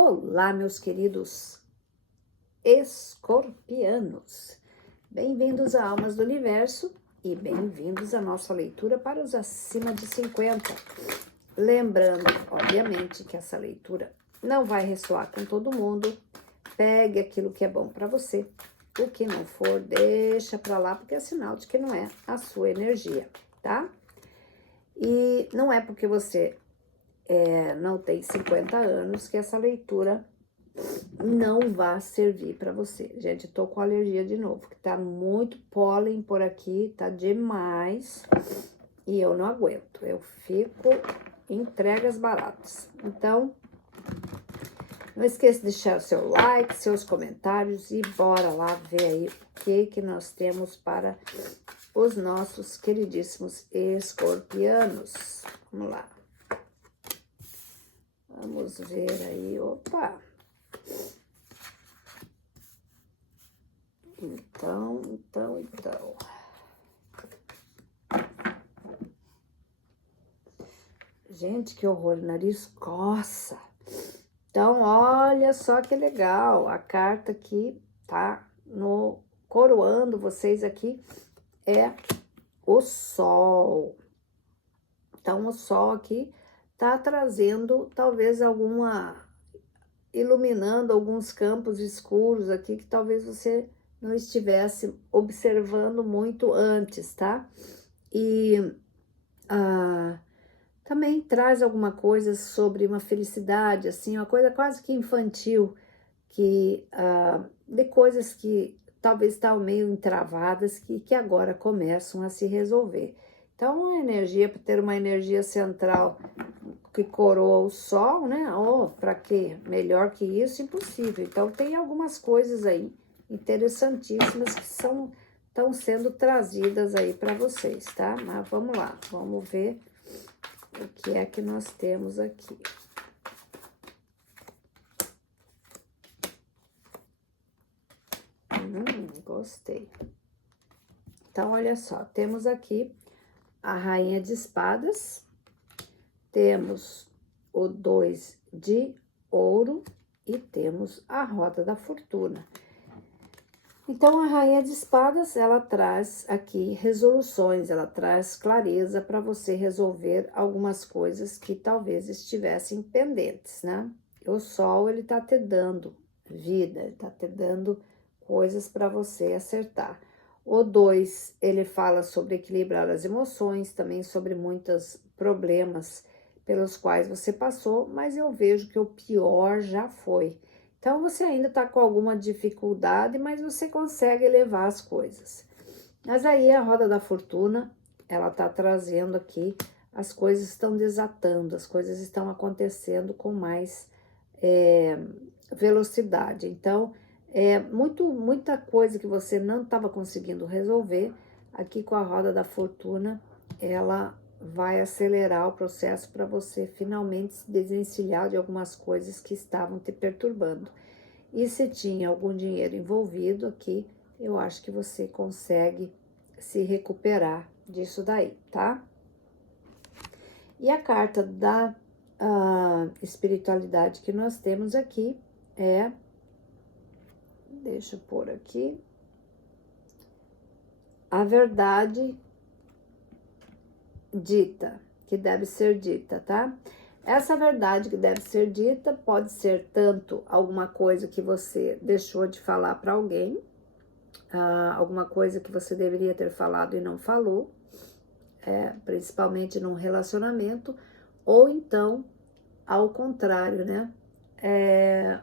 Olá, meus queridos escorpianos. Bem-vindos a Almas do Universo e bem-vindos à nossa leitura para os acima de 50. Lembrando, obviamente, que essa leitura não vai ressoar com todo mundo. Pegue aquilo que é bom para você. O que não for, deixa para lá, porque é sinal de que não é a sua energia, tá? E não é porque você não tem 50 anos que essa leitura não vai servir para você. Gente, tô com alergia de novo, que tá muito pólen por aqui, tá demais, e eu não aguento, eu fico entregas baratas. Então, não esqueça de deixar o seu like, seus comentários e bora lá ver aí o que nós temos para os nossos queridíssimos escorpianos. Vamos lá. Vamos ver aí, opa! Então. Gente, que horror, o nariz coça. Então, olha só que legal, a carta que tá coroando vocês aqui é o Sol. Então, o Sol aqui tá trazendo talvez iluminando alguns campos escuros aqui que talvez você não estivesse observando muito antes, tá? E também traz alguma coisa sobre uma felicidade, assim, uma coisa quase que infantil, de coisas que talvez estavam meio entravadas, que agora começam a se resolver. Então, a energia, para ter uma energia central que coroa o Sol, né? Para quê? Melhor que isso, impossível. Então, tem algumas coisas aí interessantíssimas que estão sendo trazidas aí para vocês, tá? Mas vamos lá, vamos ver o que é que nós temos aqui. Gostei. Então, olha só, temos aqui a Rainha de Espadas, temos o 2 de ouro e temos a Roda da Fortuna. Então, a Rainha de Espadas, ela traz aqui resoluções, ela traz clareza para você resolver algumas coisas que talvez estivessem pendentes, né? O Sol, ele tá te dando vida, ele tá te dando coisas para você acertar. O 2, ele fala sobre equilibrar as emoções, também sobre muitos problemas pelos quais você passou, mas eu vejo que o pior já foi. Então, você ainda está com alguma dificuldade, mas você consegue levar as coisas. Mas aí, a Roda da Fortuna, ela está trazendo aqui, as coisas estão desatando, as coisas estão acontecendo com mais velocidade. Então, muita coisa que você não estava conseguindo resolver, aqui com a Roda da Fortuna, ela vai acelerar o processo para você finalmente se desvencilhar de algumas coisas que estavam te perturbando. E se tinha algum dinheiro envolvido aqui, eu acho que você consegue se recuperar disso daí, tá? E a carta da espiritualidade que nós temos aqui é, deixa eu pôr aqui, a verdade dita, que deve ser dita, tá? Essa verdade que deve ser dita pode ser tanto alguma coisa que você deixou de falar para alguém, alguma coisa que você deveria ter falado e não falou, principalmente num relacionamento, ou então, ao contrário, né?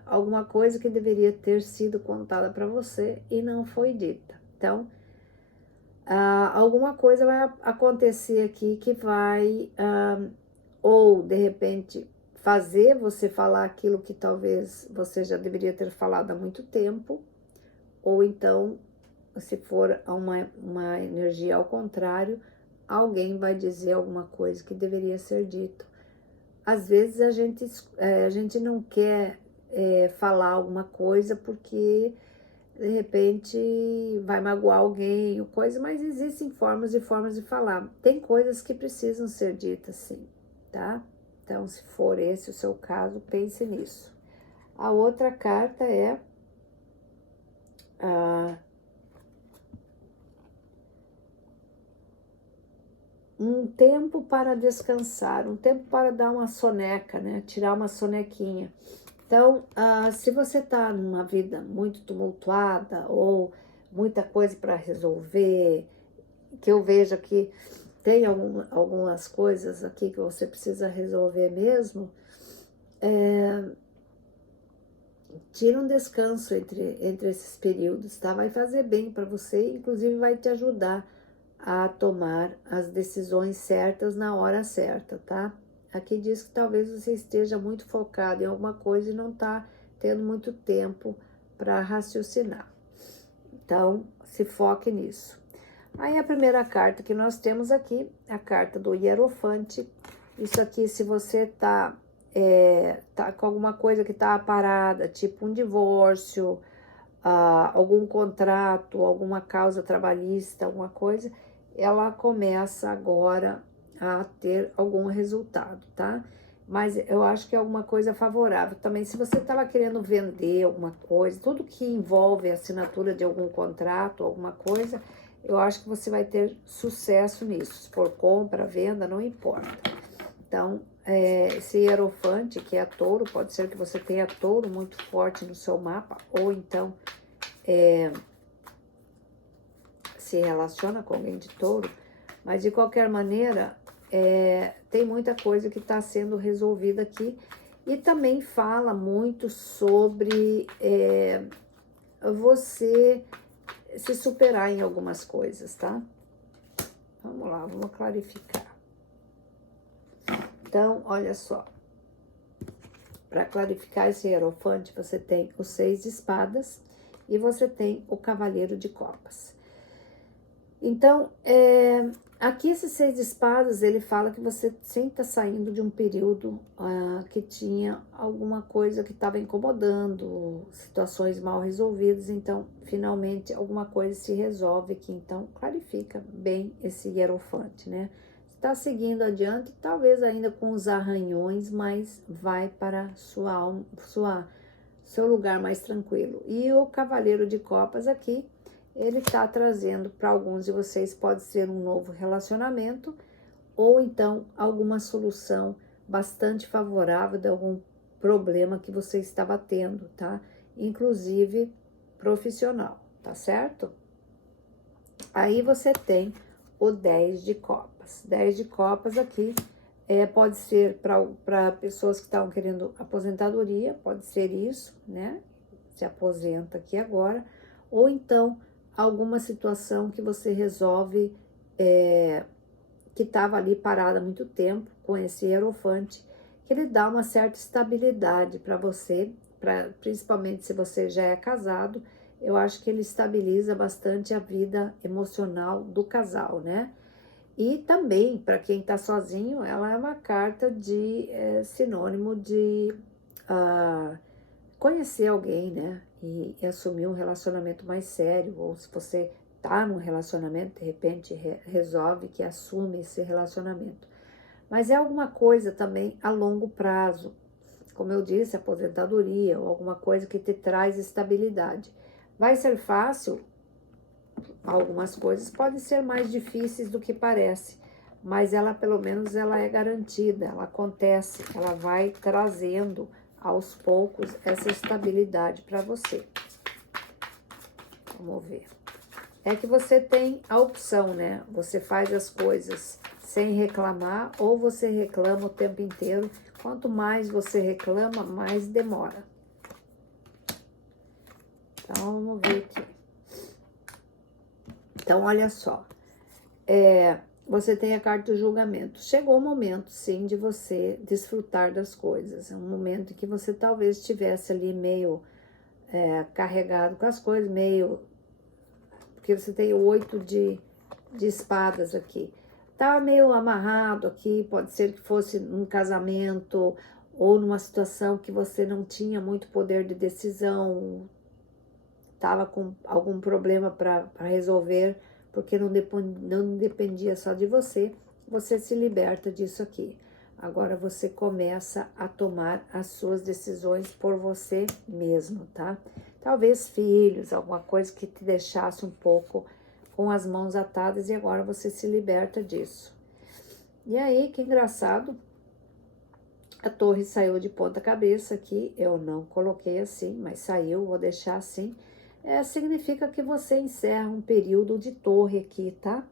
Alguma coisa que deveria ter sido contada para você e não foi dita. Então, alguma coisa vai acontecer aqui que vai, ou de repente, fazer você falar aquilo que talvez você já deveria ter falado há muito tempo, ou então, se for uma energia ao contrário, alguém vai dizer alguma coisa que deveria ser dito. Às vezes a gente não quer falar alguma coisa porque de repente vai magoar alguém ou coisa, mas existem formas e formas de falar. Tem coisas que precisam ser ditas sim, tá? Então, se for esse o seu caso, pense nisso. A outra carta é um tempo para descansar, um tempo para dar uma soneca, né? Tirar uma sonequinha. Então, se você está numa vida muito tumultuada ou muita coisa para resolver, que eu vejo que tem algumas coisas aqui que você precisa resolver mesmo, tira um descanso entre esses períodos, tá? Vai fazer bem para você, inclusive vai te ajudar a tomar as decisões certas na hora certa, tá? Aqui diz que talvez você esteja muito focado em alguma coisa e não tá tendo muito tempo para raciocinar. Então, se foque nisso. Aí a primeira carta que nós temos aqui, a carta do Hierofante. Isso aqui, se você tá com alguma coisa que tá parada, tipo um divórcio, algum contrato, alguma causa trabalhista, alguma coisa, ela começa agora a ter algum resultado, tá? Mas eu acho que é alguma coisa favorável. Também, se você estava querendo vender alguma coisa, tudo que envolve a assinatura de algum contrato, alguma coisa, eu acho que você vai ter sucesso nisso. Se for compra, venda, não importa. Então, esse hierofante, que é touro, pode ser que você tenha touro muito forte no seu mapa, ou então se relaciona com alguém de touro, mas de qualquer maneira, tem muita coisa que está sendo resolvida aqui, e também fala muito sobre você se superar em algumas coisas, tá? Vamos lá, vamos clarificar. Então, olha só, para clarificar esse hierofante, você tem o 6 de espadas e você tem o cavaleiro de copas. Então, aqui esse 6 de espadas, ele fala que você sempre está saindo de um período que tinha alguma coisa que estava incomodando, situações mal resolvidas, então, finalmente, alguma coisa se resolve aqui, então, clarifica bem esse hierofante, né? Está seguindo adiante, talvez ainda com os arranhões, mas vai para seu lugar mais tranquilo. E o cavaleiro de copas aqui, ele está trazendo para alguns de vocês, pode ser um novo relacionamento, ou então alguma solução bastante favorável de algum problema que você estava tendo, tá? Inclusive profissional, tá certo? Aí você tem o 10 de copas. 10 de copas aqui pode ser para pessoas que estavam querendo aposentadoria, pode ser isso, né? Se aposenta aqui agora, ou então alguma situação que você resolve que estava ali parada há muito tempo com esse hierofante, que ele dá uma certa estabilidade para você, principalmente se você já é casado, eu acho que ele estabiliza bastante a vida emocional do casal, né? E também, para quem está sozinho, ela é uma carta de sinônimo de conhecer alguém, né? E assumir um relacionamento mais sério, ou se você tá num relacionamento, de repente resolve que assume esse relacionamento. Mas é alguma coisa também a longo prazo, como eu disse, aposentadoria, ou alguma coisa que te traz estabilidade. Vai ser fácil? Algumas coisas podem ser mais difíceis do que parece, mas ela, pelo menos, ela é garantida, ela acontece, ela vai trazendo aos poucos essa estabilidade para você. Vamos ver. É que você tem a opção, né? Você faz as coisas sem reclamar, ou você reclama o tempo inteiro. Quanto mais você reclama, mais demora. Então, vamos ver aqui. Então, olha só. Você tem a carta do julgamento. Chegou o momento, sim, de você desfrutar das coisas. É um momento em que você talvez estivesse ali meio carregado com as coisas, meio... Porque você tem o 8 de espadas aqui. Tá meio amarrado aqui, pode ser que fosse num casamento ou numa situação que você não tinha muito poder de decisão, estava com algum problema para resolver, porque não dependia só de você, você se liberta disso aqui. agora você começa a tomar as suas decisões por você mesmo, tá? Talvez filhos, alguma coisa que te deixasse um pouco com as mãos atadas e agora você se liberta disso. E aí, que engraçado, a torre saiu de ponta cabeça aqui, eu não coloquei assim, mas saiu, vou deixar assim. Significa que você encerra um período de torre aqui, tá?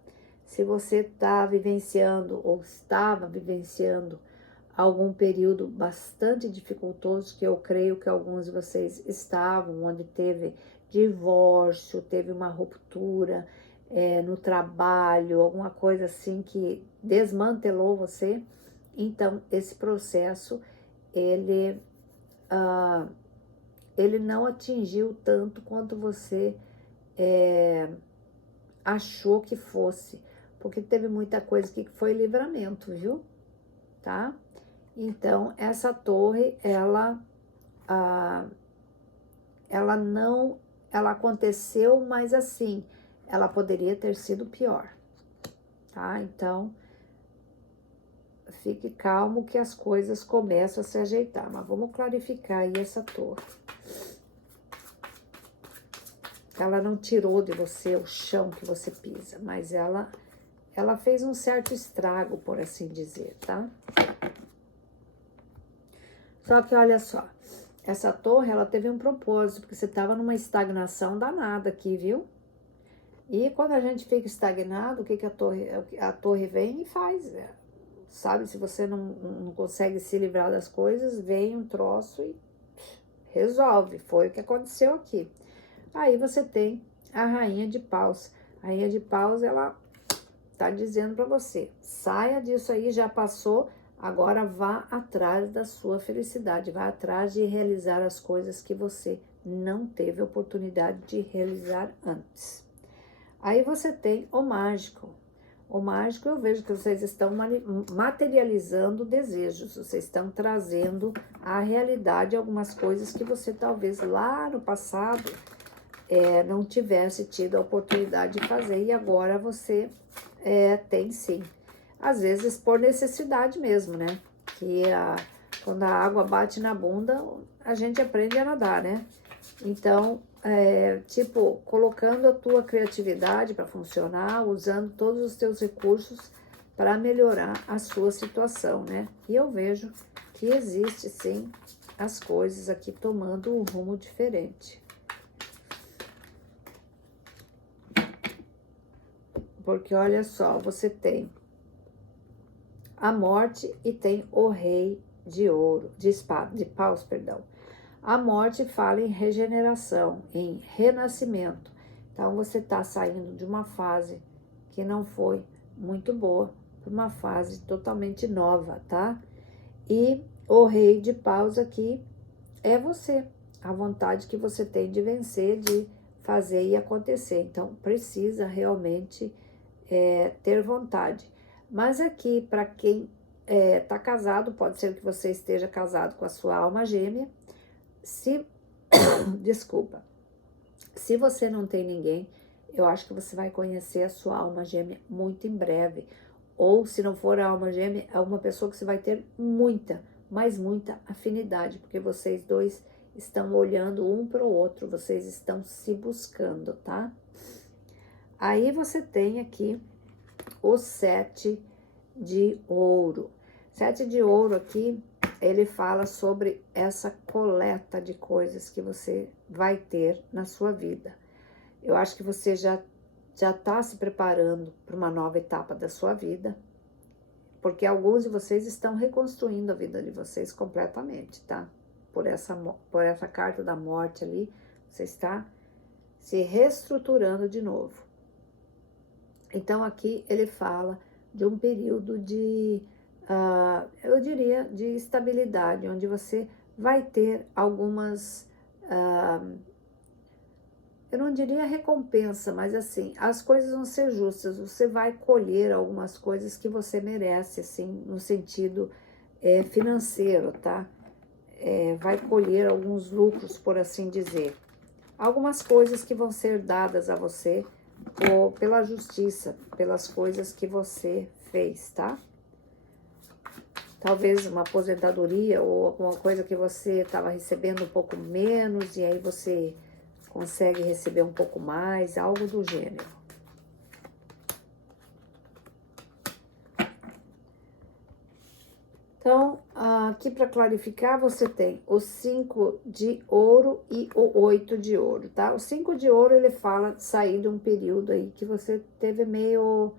Se você está vivenciando ou estava vivenciando algum período bastante dificultoso, que eu creio que alguns de vocês estavam, onde teve divórcio, teve uma ruptura no trabalho, alguma coisa assim que desmantelou você, então esse processo, ele não atingiu tanto quanto você achou que fosse, porque teve muita coisa aqui que foi livramento, viu? Tá? Então, essa torre, ela não, ela aconteceu, mas assim, ela poderia ter sido pior, tá? Então, fique calmo que as coisas começam a se ajeitar, mas vamos clarificar aí essa torre. Ela não tirou de você o chão que você pisa, mas ela fez um certo estrago, por assim dizer, tá? Só que olha só, essa torre, ela teve um propósito, porque você estava numa estagnação danada aqui, viu? E quando a gente fica estagnado, o que a torre vem e faz, né? Sabe, se você não consegue se livrar das coisas, vem um troço e resolve. Foi o que aconteceu aqui. Aí você tem a Rainha de Paus. A Rainha de Paus, ela tá dizendo para você, saia disso aí, já passou, agora vá atrás da sua felicidade, vá atrás de realizar as coisas que você não teve oportunidade de realizar antes. Aí você tem o mágico. O mágico, eu vejo que vocês estão materializando desejos, vocês estão trazendo à realidade algumas coisas que você talvez lá no passado não tivesse tido a oportunidade de fazer e agora você tem sim. Às vezes por necessidade mesmo, né? Que quando a água bate na bunda, a gente aprende a nadar, né? Então, tipo, colocando a tua criatividade para funcionar, usando todos os teus recursos para melhorar a sua situação, né? E eu vejo que existe sim as coisas aqui tomando um rumo diferente. Porque olha só, você tem a morte e tem o rei de ouro, de paus, perdão. A morte fala em regeneração, em renascimento. Então, você está saindo de uma fase que não foi muito boa para uma fase totalmente nova, tá? E o rei de paus aqui é você, a vontade que você tem de vencer, de fazer e acontecer. Então, precisa realmente ter vontade. Mas aqui, para quem está casado, pode ser que você esteja casado com a sua alma gêmea. Desculpa, se você não tem ninguém, eu acho que você vai conhecer a sua alma gêmea muito em breve. Ou se não for a alma gêmea, é uma pessoa que você vai ter muita, mas muita afinidade, porque vocês dois estão olhando um para o outro, vocês estão se buscando, tá? Aí você tem aqui o 7 de ouro. 7 de ouro aqui, ele fala sobre essa coleta de coisas que você vai ter na sua vida. Eu acho que você já está se preparando para uma nova etapa da sua vida, porque alguns de vocês estão reconstruindo a vida de vocês completamente, tá? Por essa carta da morte ali, você está se reestruturando de novo. Então, aqui ele fala de um período de, eu diria, de estabilidade, onde você vai ter algumas, eu não diria recompensa, mas assim, as coisas vão ser justas, você vai colher algumas coisas que você merece, assim, no sentido financeiro, tá? Vai colher alguns lucros, por assim dizer. Algumas coisas que vão ser dadas a você, ou pela justiça, pelas coisas que você fez, tá? talvez uma aposentadoria ou alguma coisa que você estava recebendo um pouco menos e aí você consegue receber um pouco mais, algo do gênero. Então, aqui para clarificar, você tem o 5 de ouro e o 8 de ouro, tá? O 5 de ouro, ele fala de sair de um período aí que você teve meio...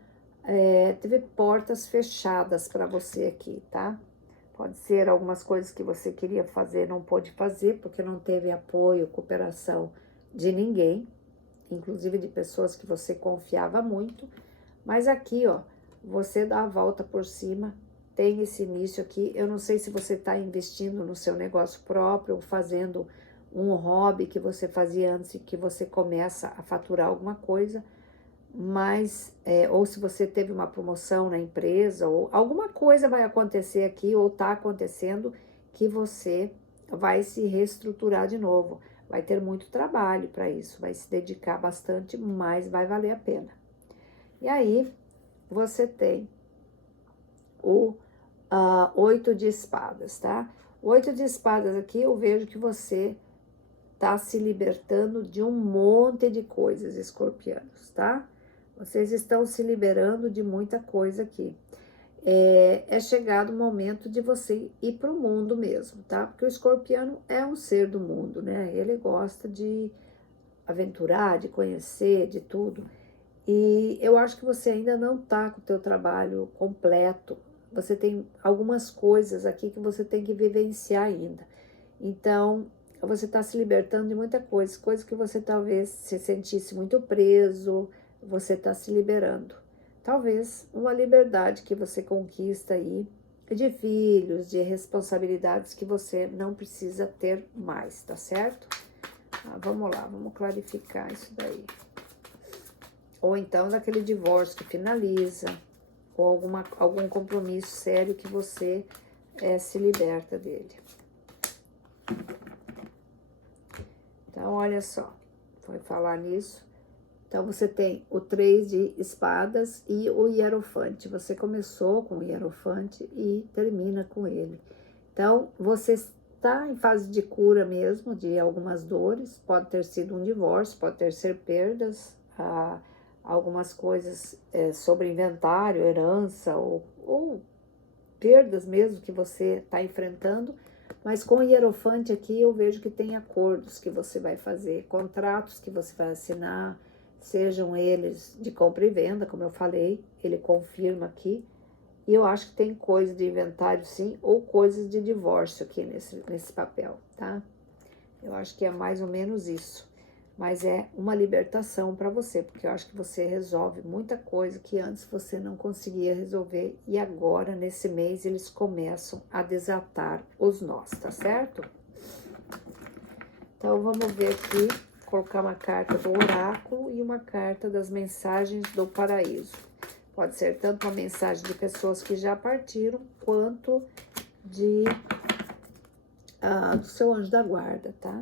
teve portas fechadas para você aqui, tá? Pode ser algumas coisas que você queria fazer, não pôde fazer, porque não teve apoio, cooperação de ninguém, inclusive de pessoas que você confiava muito. Mas aqui, ó, você dá a volta por cima, tem esse início aqui. Eu não sei se você está investindo no seu negócio próprio, ou fazendo um hobby que você fazia antes e que você começa a faturar alguma coisa, mas, ou se você teve uma promoção na empresa, ou alguma coisa vai acontecer aqui, ou está acontecendo, que você vai se reestruturar de novo. Vai ter muito trabalho para isso, vai se dedicar bastante, mas vai valer a pena. E aí, você tem o 8 de espadas, tá? O 8 de espadas aqui, eu vejo que você tá se libertando de um monte de coisas, escorpianos, tá? Vocês estão se liberando de muita coisa aqui. É chegado o momento de você ir para o mundo mesmo, tá? Porque o escorpiano é um ser do mundo, né? Ele gosta de aventurar, de conhecer, de tudo. E eu acho que você ainda não tá com o teu trabalho completo. Você tem algumas coisas aqui que você tem que vivenciar ainda. Então, você está se libertando de muita coisa, coisas que você talvez se sentisse muito preso, você está se liberando. Talvez uma liberdade que você conquista aí, de filhos, de responsabilidades que você não precisa ter mais, tá certo? Vamos lá, vamos clarificar isso daí. Ou então daquele divórcio que finaliza, ou algum compromisso sério que você se liberta dele. Então, olha só, foi falar nisso. Então, você tem o 3 de espadas e o hierofante. Você começou com o hierofante e termina com ele. Então, você está em fase de cura mesmo, de algumas dores. Pode ter sido um divórcio, pode ter sido perdas, algumas coisas sobre inventário, herança ou perdas mesmo que você está enfrentando. Mas com o hierofante aqui eu vejo que tem acordos que você vai fazer, contratos que você vai assinar, sejam eles de compra e venda, como eu falei, ele confirma aqui. E eu acho que tem coisa de inventário sim, ou coisas de divórcio aqui nesse papel, tá? Eu acho que é mais ou menos isso. Mas é uma libertação para você, porque eu acho que você resolve muita coisa que antes você não conseguia resolver e agora, nesse mês, eles começam a desatar os nós, tá certo? Então, vamos ver aqui, colocar uma carta do oráculo e uma carta das mensagens do paraíso. Pode ser tanto uma mensagem de pessoas que já partiram, quanto do seu anjo da guarda, tá?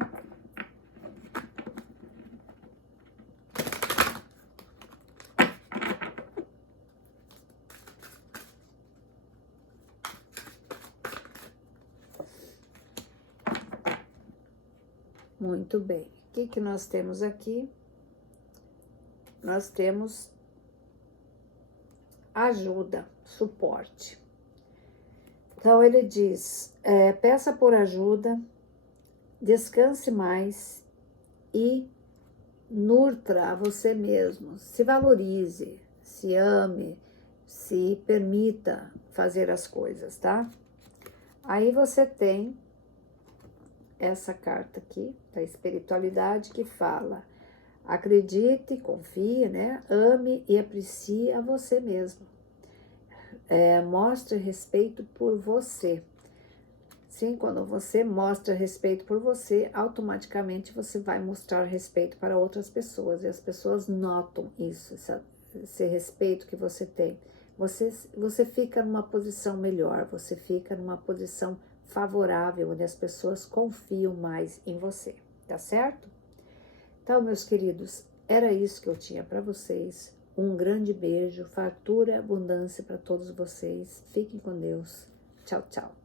Muito bem. O que nós temos aqui? Nós temos ajuda, suporte. Então, ele diz, peça por ajuda, descanse mais e nutra você mesmo. Se valorize, se ame, se permita fazer as coisas, tá? Aí você tem essa carta aqui, da espiritualidade, que fala: acredite, confie, né? Ame e aprecie a você mesmo. Mostre respeito por você. Sim, quando você mostra respeito por você, automaticamente você vai mostrar respeito para outras pessoas. E as pessoas notam isso, esse respeito que você tem. Você fica numa posição melhor, você fica numa posição favorável, onde as pessoas confiam mais em você, tá certo? Então, meus queridos, era isso que eu tinha para vocês. Um grande beijo, fartura e abundância para todos vocês. Fiquem com Deus. Tchau, tchau.